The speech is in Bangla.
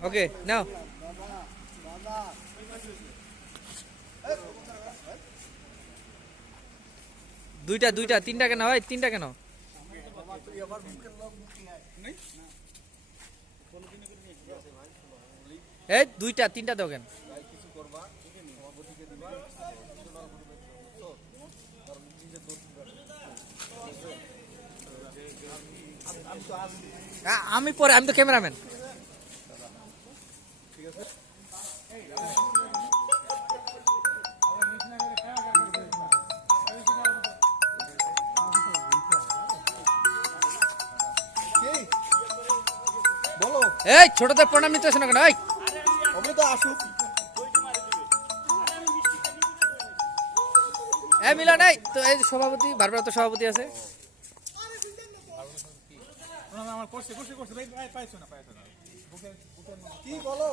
ওকে নাও দুইটা দুইটা তিনটা কেন হয় তিনটা কেন এই দুইটা তিনটা দাও কেন আমি পরে আমি তো ক্যামেরাম্যান বলো এই ছোটদের প্রণাম নিতে আসো না কেন এই আমি তো আসুক এ মিলন এই তো এই সভাপতি ভারপ্রাপ্ত সভাপতি আছে কি বলো